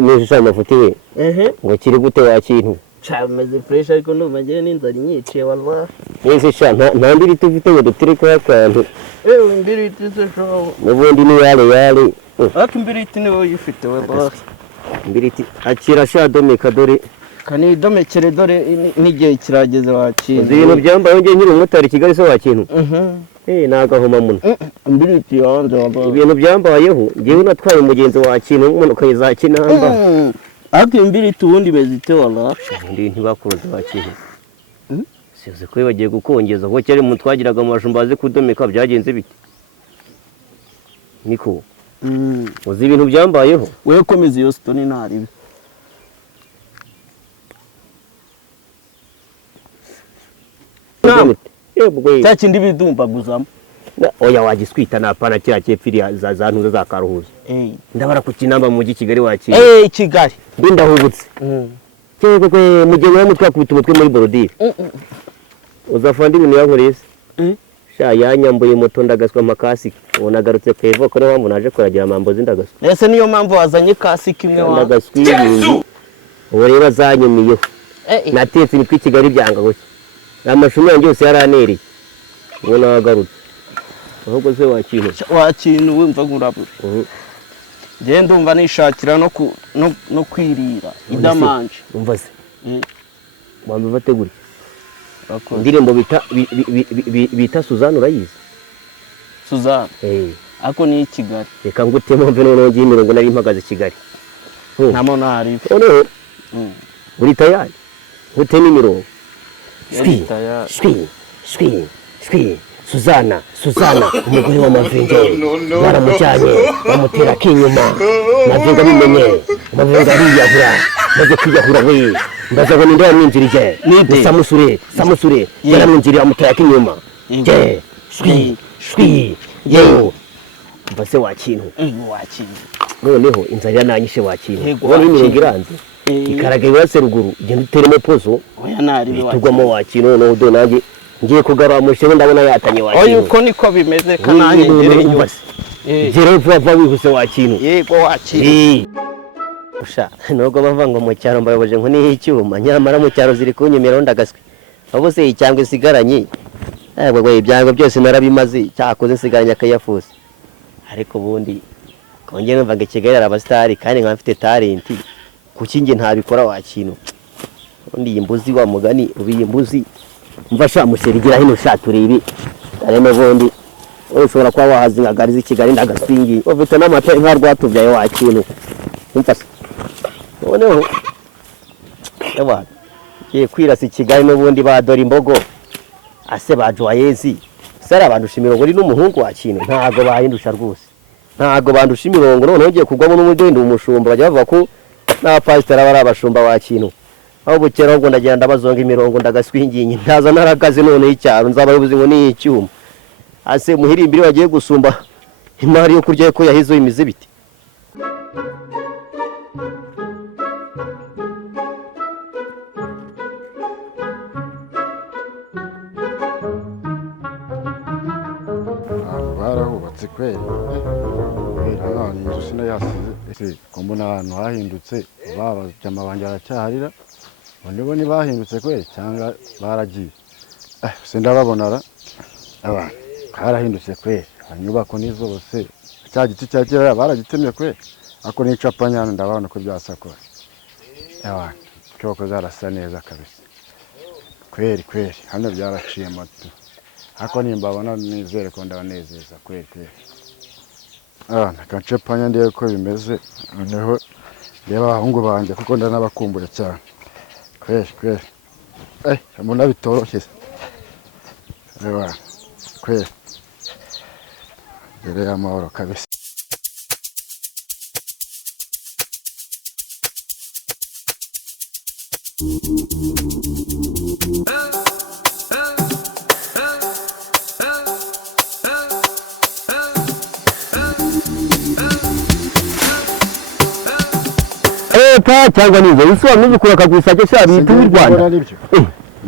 Nishusha amafuti we. Ngo kiri gute wa kintu. Chameze fresh ariko numagire n'inzara nyiciye wallahi. Nese sha nta ndiri tufite ngo dutireke akantu. Imbiriti se sho. Nubundi ni yale. Aka imbiriti ni wowe yifite wallahi. Imbiriti akira sha domeka dore. Kani domekere dore n'igihe kirageze wakintu. Ibintu byambaye nge nyiri umutari Kigali so wakintu. Nagahoma muno. Imbiriti yanze wallahi. Ibintu byambayeho ngewe natwaye umugenzi wakintu umuntu kayiza kinamba. Aka imbiriti ubundi bezite wallahi. Ndi ntibakuroza wakintu. Size ko bagiye gukongeza ko cyari mu twagiraga amashumbaze kudomeka byagenze bite. Niko. Uzi ibintu byambayeho. Wewe komeza iyo stone ntaribe. Cyaci ndi bidumba guzamo. Oya wagiswita napana kira cyepfiri za ntuza za karuhuza. Ndabara ku kinamba mu Kigali wakira. Kigali. Ndahubutse. Cyego kwe mugenge wa mutwa kubita umutwe muri borodire. Uzafanda ibintu yankorese. Sha yanyambuye moto ndagaswa amakasi. Unagarutse kwevo ko niho naje kuragira amambo zindagaswa. Ese niyo mpamvu wazanye kasi kimwe wa. Ndagaswi. Ubu rero zanyumiyeho. Natetse ni Kigali byanga gose. Amashumi yanjye yose yaranereye. Ubona wagarutse. Ahubwo se wakintu wumva ngurabura. Je ndumva nishakira no kwirira idamanje. Umva se. Mwambe bateguri. Indirimbo bita Suzanne urayizi? Suzanne. Ako ni Kigali. Reka ngutemo mve none ngiye imirongo nari mpagaze Kigali. Namo nari. Ono. Uri tayari? Gutema imirongo. Shwi. Suzana, umugore wa Mavinge. Baramucyanye, bamutera kinyuma. Mavinge bimenye, Mavinge ariyahura. Maze kwiyahura we. Ndazaga ninde yamwinjirije. Samusure. Yaramwinjiriye amutera kinyuma. Shwi. Yo. Mbase wakintu. Noneho inzara yananyishe wakintu. Ubona imirongo iranze. Ikaraga yose ruguru. Genda uteremo pozo. Oya nari tugwamo wakintu noneho do nanjye ngiye kugarura mushewe ndabona yatanye wakintu. Oya uko niko bimeze kananye ngere inyuma. Jero vuba wihuse wakintu. Yego wakintu. Usha nubwo bavanga mu cyaro mbayoboje ngo ni icyuma nyamara mu cyaro ziri kunyumira ndagaswe. Abo se icyangwe sigaranye. Gwe ibyango byose narabimaze cyakoze sigaranya kayafuze. Ariko bundi kongera numva ngo Kigali arabastari kandi nka mfite talent. Kuki nge ntabikora wakintu. Undi imbuzi wa mugani ubiyimbuzi mfasha muserigira hino shaturebe areme bondi ushobora kwa wahazinga garizi Kigali ndagaswingi ufite n'amata nka rwatubyaye wakintu umfasha noneho eba ye kwirasa Kigali n'ubundi badora imbogo ase bajoyezi sara bandusha imirongo ri n'umuhungu wakintu ntago bahindusha rwose ntago bandusha imirongo noneho ugiye kugwamo n'umugende umushumba bajya bavuga ko n'abapasiteri abari abashumba wakintu aho bukera ubwo ndagenda bazonga imirongo ndagaswinginyi ndaza naragaze none icyaro nzabayobozi ngo ni icyuma ase muhirimbiri wagiye gusumba imari yo kurya ko yahizo imize biti barahubatse kweli hano inzu sinayasize kombona ahantu hahindutse babajyama banje aracyarira nibo ni bahindutse kweli cyangwa baragiye sindababonara abantu harahindutse kweli inyubako nizo bose cya giti cya kera baragitemye kweli ako ni capanyana ndabona ko byasakora abantu cyoko zarasa neza kabisa kweli hano byaraciye moto ako nimbabona nizere ko ndabanezeza kweli nakacapanya ndiye ko bimeze noneho reba abahungu banje kuko ndanabakumbura cyane kweli mbona bitoroshye kweli mbere y'amahoro kabisa cyangwa nizo isobanura n'ibikura kagusake sha bitu y'u Rwanda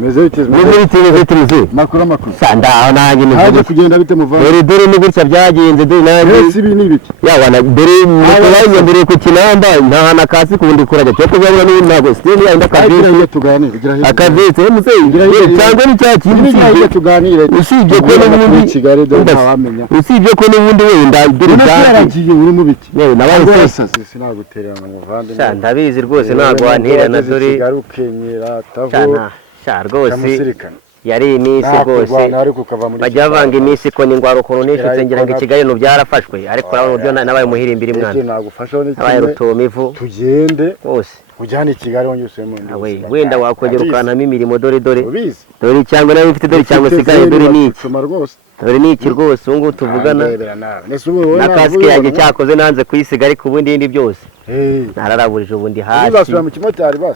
meze bite muze makuru sanda aho nanjye ni haje kugenda bite muvana dore ni gutya byagenze dore nanjye ibi ni ibiki yawana dore mukoranye mbere ku kinamba ntahana kasi kundi kuraje cyo kuzabura n'ibindi ntago stili yaenda kabisa tuganire akavetse muze cyangwa ni cya kintu usibye tuganire usibye ko n'ubundi Kigali dore ntawamenya usibye ko n'ubundi wenda dore cyaragiye uri mu biki yewe nabaye sinaguterera mu muvande ndabizi rwose ntago wantera na dore garukenyera tavo rwose yari iminsi rwose bajya bavanga iminsi ko ni ngwaro ukuntu nishutse ngira ngo ikigali no byarafashwe ariko urabona uburyo nabaye muhirimbira mwana nabaye rutoma ivu tugende hose ujyana i Kigali wonyusemo wenda wakongera ukanamo imirimo dore cyangwa nawe mfite dore cyangwa sigaye dore niki dore niki rwose ubu ngubu tuvugana na kasike yanjye cyakoze nanze kuyisiga ariko ubundi ibindi byose nararaburije ubundi hasi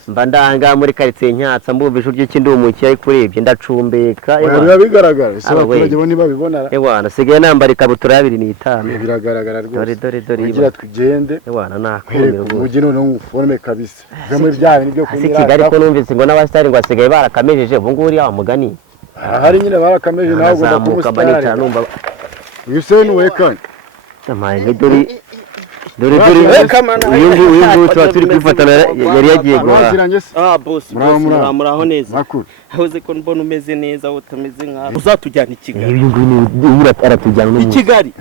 mba ndanga muri karitsiye Nyatsa mbumva ijuru ry'ikindi umukiye ariko urebye ndacumbeka biba bigaragara abaturage bo ntibabibona ewana sigaye nambara ikabutura 2.5 biragaragara rwose dore ugira tugende ewana nakomera rwose ugi noneho uforme kabisa bamwe byawe nibyo kunyira Kigali ko numvise ngo n'abastari ngo asigaye barakamejeje ubu nguri ya mugani hari nyine barakameje nawe ugomba kumusitari uyu se nuwekanye amaye nk'idori dore uyu tuba turi kwifatana yari yagiye guhaha boss muraho neza ahuze ko mbona umeze neza utameze nkaho uzatujyana i Kigali uyu nguyu aratujyana no i Kigali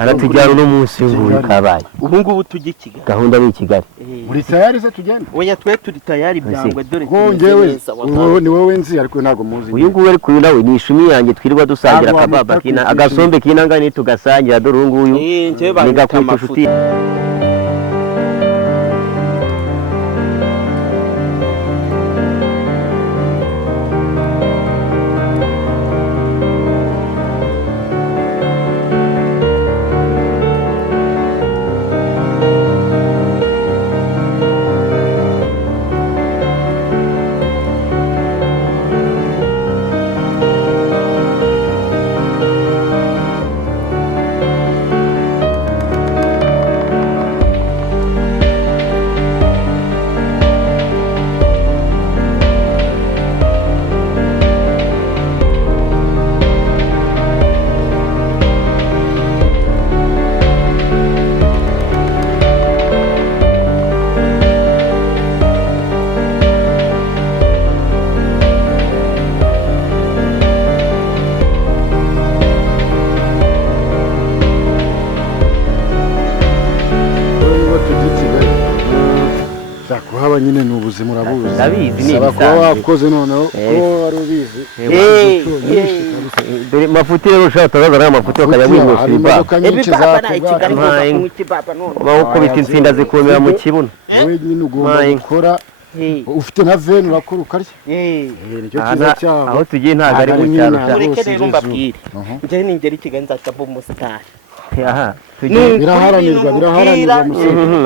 aratujyana no munsi nguyu kabaye ubu ngubu tujye i Kigali gahunda ni i Kigali muri tayari se tugende oya twe turi tayari byangwe dore ni wowe nzi ariko ntago muzi uyu nguyu ariko uyu nawe ni ishumi yanjye twirirwa dusangira akababa kina agasombe kinanga ni tugasangira dore uyu nguyu ni gakwita inshuti kuhaba nyine ni ubuzima urabuzi ndabizi ni saba kuba wakoze noneho ko wari ubizi dore mafuti rero ushaka bazana amafuti bakajya mwimwusiriba uko bita insinda zikomera mu kibuno wowe nyine ugomba gukora ufite na veni urakora ukarya nicyo cyiza cyaho aho tugiye ntabwo ari mu cyaro ureke rero mbabwire njyewe ningera i Kigali nzaca mba umusitari biraharanirwa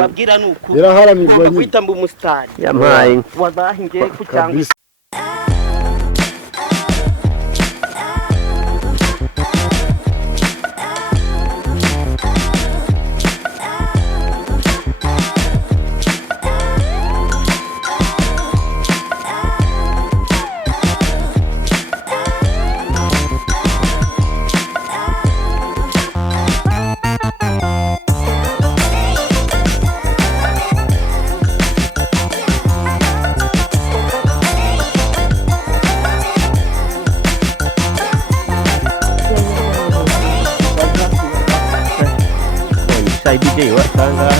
babwira nuko biraharanirwa kwita mba umusitari yampaye wabahi ngiye ku cyangwa DJ wasanga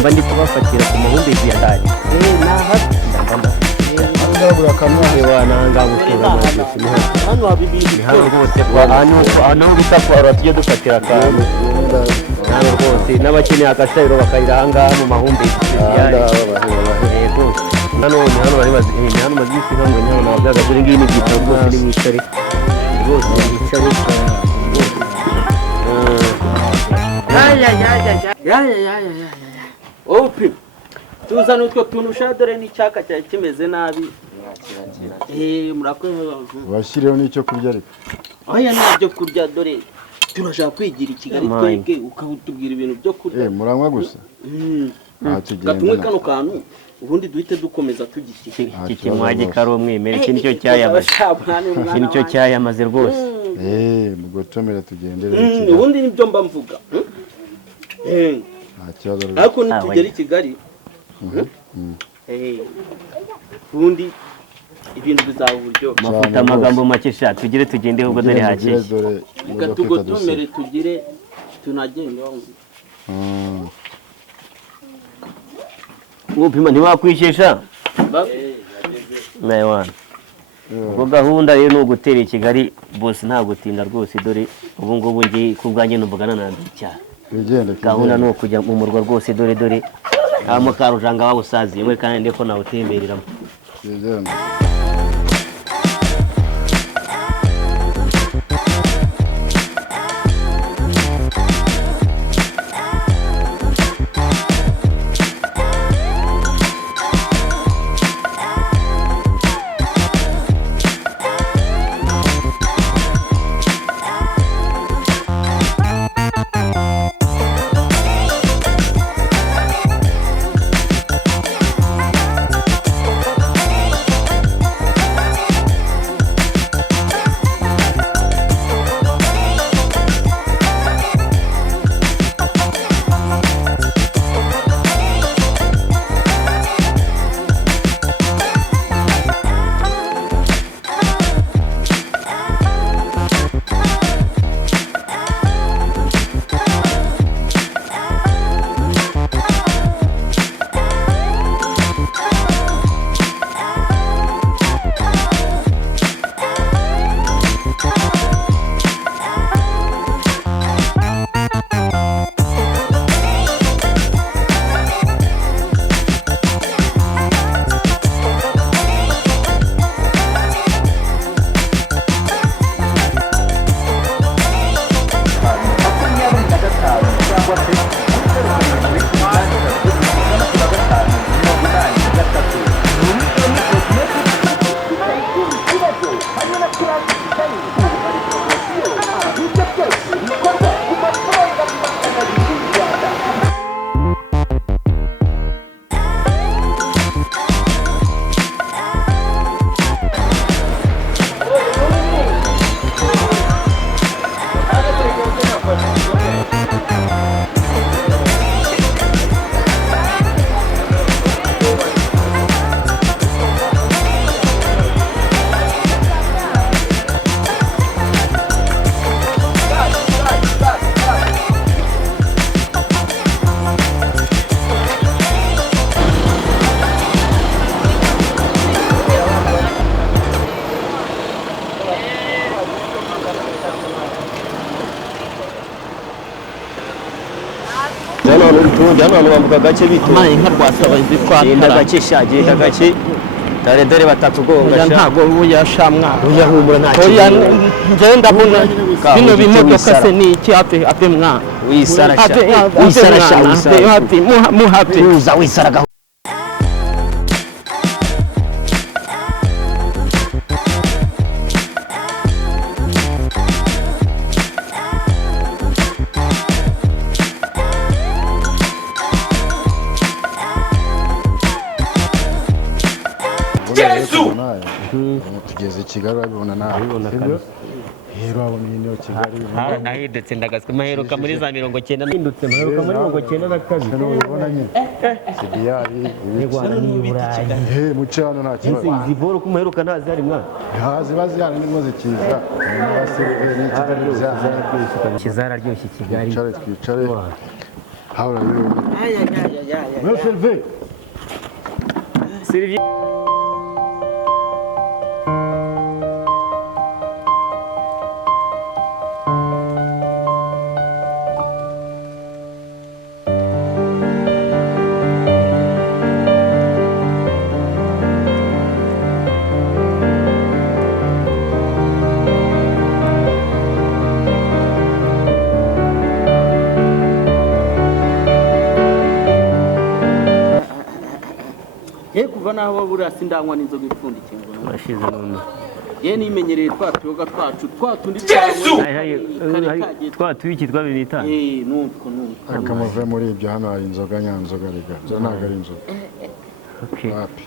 mba ndi kubafatira ku mahumbezi ya ndani hano habibiri hano bita kwa tujye dufatira akantu hano rwose n'abakeneye akashayiro bakayira ahangaha mu mahumbezi hano bari bazi hano mazisi hano nabyaga dore ngiyi ni byitwa rwose ni mwicare rwose mwicare opi tuzana utwo tuntu ushadore n'icyaka cyari kimeze nabi murakoze bashyireho n'icyo kurya ariko oya nabyo kurya dore turashaka kwigira i Kigali twebwe ukatubwira ibintu byo kurya muranywa gusa gatumwe kano kantu ubundi duhite dukomeza tugishyira iki kimwage kari umwimere iki nicyo cyayamaze iki nicyo cyayamaze rwose mugotomera tugendere ubundi nibyo mba mvuga ariko nitugera i Kigali ubundi ibintu bizaba uburyo mafuta amagambo make sha tugire tugendeho ubwo dore hakeye tugotomere tugire tunagende upima ntiwakwishesha nayo wana ubwo gahunda rero ni ugutera i Kigali bose nta gutinda rwose dore ubu ngubu ngiye ku bwanjye numvugana nanjye cyane gahunda ni ukujya mu murwa rwose dore abamo karujanga bawusaziye we kandi ndeko nawe utembereramo hano bambuka gake bito amaye nka rwasaba genda gake sha genda gake dore batatugonga sha ntago uyashamwa uyahumura nta oya nje ndabona bino bimodoka se ni iki ape mwa wisara sha happy mu happy uza wisara tugeze i Kigali urabibona nawe rero abona iyi niyo Kigali nahindutse ndagaswe maheruka muri za 90 nahindutse maheruka muri 92 ubona nyine sidiyari yegwana ni Burayi mucano nta kibazo izi boro ku maheruka ntazi hari mwana ziba zihana nimo zikiza kizara ryoshye Kigali twicare habura bibona Sylvie kuva naho buriya sindanywa n'inzoga ipfundikiye ngo nashize none ye nimenyereye twatuyoga twacu twatundi cyawe twatwiki twabita nuko akamuve muri ibyo hano hari inzoga nyanzoga rega zo ntago ari inzoga wapi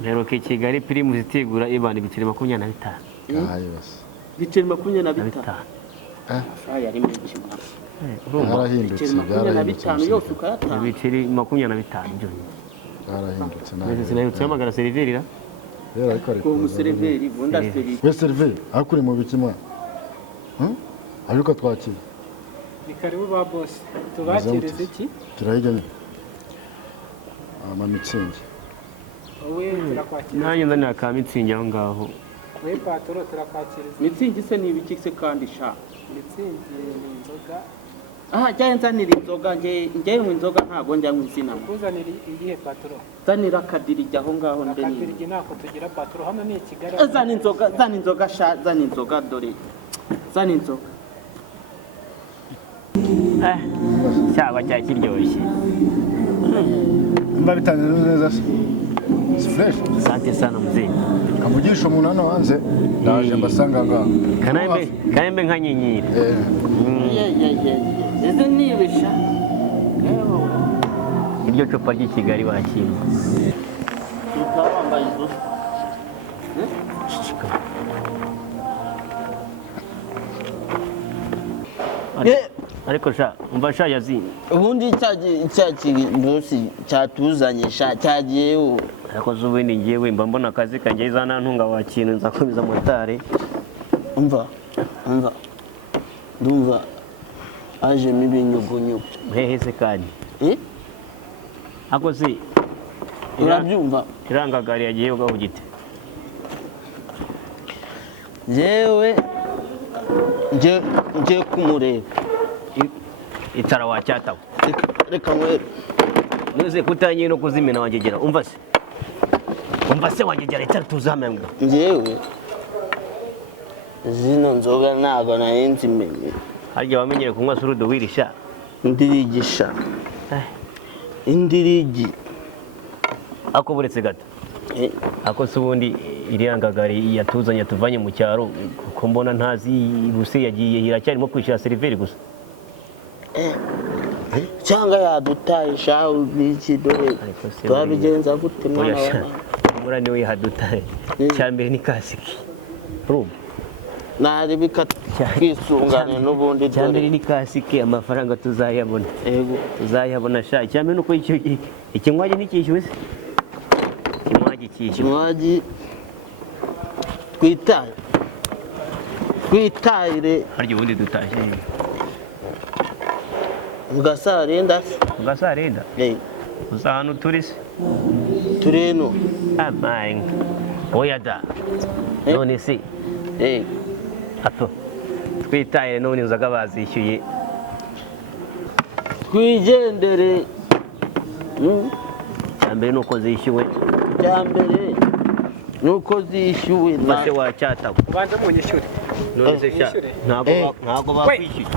mperuka Kigali Primus itegura ibana ibiceri 25 biceri 25 yari menshi yarahindutse yose ukayatanga ibiceri 25 byo yarahindutse neza sinayutse amagara serivirira rero ariko umuseriveri bunda seriveri we seriveri akuri mu bikimwa ariko twakira ni karibu ba boss tubakireze iki kirahiganye Mitsingi wowe turakwakira nanjye ndanira ka Mitsingi aho ngaho we patoro turakwakiriza Mitsingi se ni ibiki se kandi sha Mitsingi ni inzoga jya nzanira inzoga njye mu inzoga ntago njya mu izina kuzanira igihe patoro zanira kadirija aho ngaho ndeni kadirija nako tugira patoro hano ni Kigali zana inzoga sha zana inzoga dore zana inzoga cyaba cyakiryoshye mba bitaneze neza se fresh asante sana mzee kamugisha umuntu hano hanze ndaje mbasanga ngaho kaembe nka nyenyeri izi nibisha iryo cupa ry'i Kigali wakimba wambaye izo ariko sha umva sha yazini ubundi cyagiye munsi cyatuzanye sha cyagiyeho ariko z'ubundi ngiyewe mba mbona akazi kanjye izana ntunga wakintu nzakomeza motari umva ndumva aje mibinyugunyugu hehe se kandi ako si urabyumva irangagari yagiye ugaho gite jewe nje kumureba itara wacyataho reka mwere nuze kutangiye no kuzimena wangegera umva se wangegera itara tuzamembwa njyewe zino nzoga ntabwo nari nzimenye harya wamenyere kunywa surudo wirisha indirigisha indirigi ako buretse gato ako se ubundi irangagari yatuzanye tuvanye mu cyaro kuko mbona ntazi buse yagiye iracyarimo kwishyura seriveri gusa cyangwa yadutaye shaho biki dore twabigenza gute mwana wa mura niwe yadutaye cyambere ni kasiki urumva nari bikatwisungane n'ubundi dore cyambere ni kasiki amafaranga tuzayabona yego tuzayabona sha cyambere nuko ikinywaji nikishyuwe se ikinywaji twitayire harya ubundi dutaje mugasarenda uza hano turi se tureno amaye oya da none se apo twitayire none inzoga bazishyuye twigendere cyambere nuko zishyuwe maze wacyataho ubanza munyishyure none se sha ntabwo bakwishyuye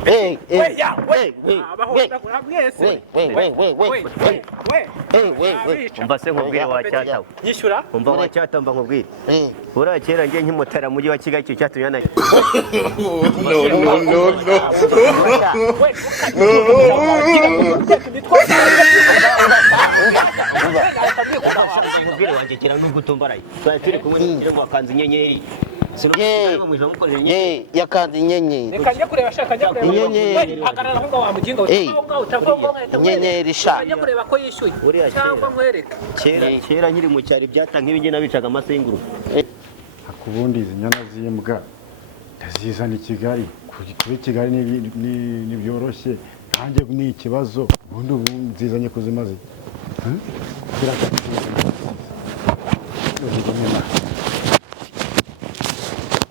umva se nkubwire wacyataho yishyura umva wacyataho mba nkubwire uriya kera njye nkimutara mujyi wa Kigali icyo cyatumye nayo nkubwire wanjye kira nubwo utumbaraye twari turi kumwe n'umukire wakanze inyenyeri yakanze inyenyeri reka njye kureba shaka njye kureba inyenyeri hagarara aho ngaho wamuginga inyenyeri sha njye kureba ko yishyuye cyangwa nkwereka kera nkiri mu cyari byata nk'ibingi nabicaga amase y'ingurube akubundi izi nyana z'imbwa ndazizana i Kigali kuba i Kigali ntibyoroshye nanjye ni ikibazo ubundi nzizanye kuzimaze